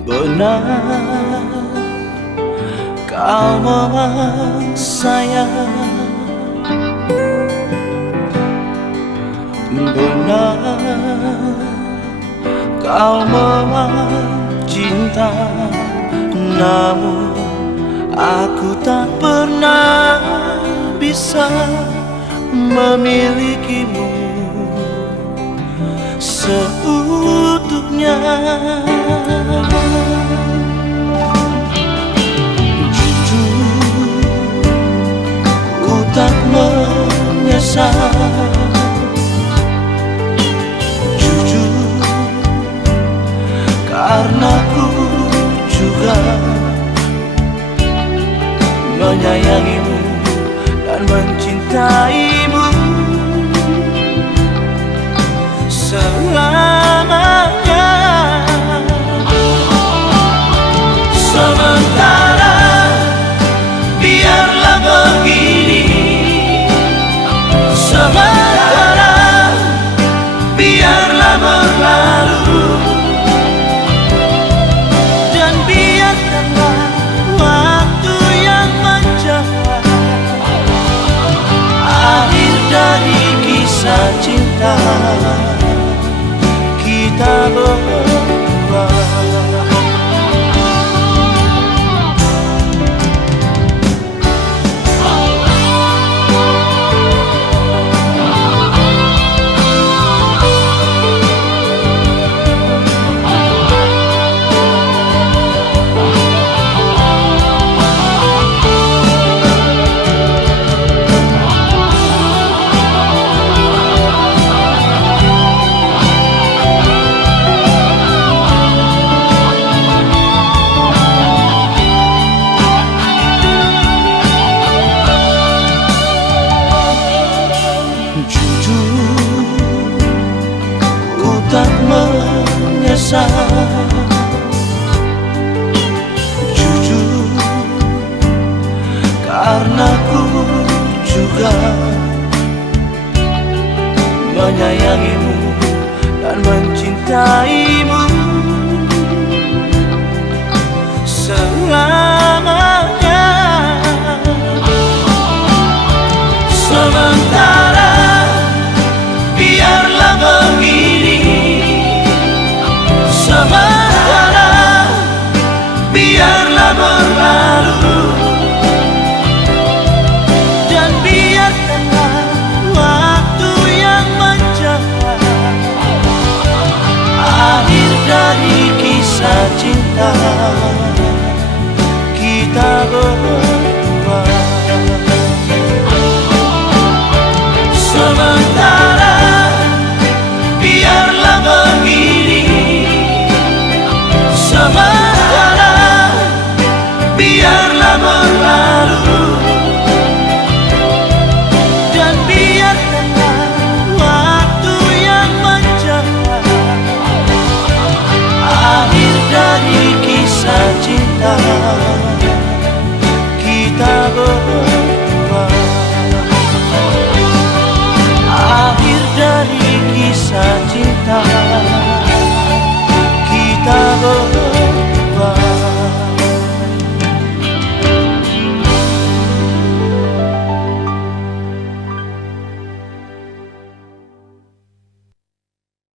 Benar kau memang sayang, benar kau memang cinta. Namun aku tak pernah bisa memilikimu seutuhnya. Jujur, ku tak menyesal. Jujur, karena ku juga menyayangimu dan mencintaimu selamanya. Sementara biarlah begini, sementara biarlah berlalu, dan biarkanlah waktu yang menjawab akhir dari kisah cinta kita berdua. Jujur, ku tak menyesal. Jujur, karena ku juga menyayangimu dan mencintaimu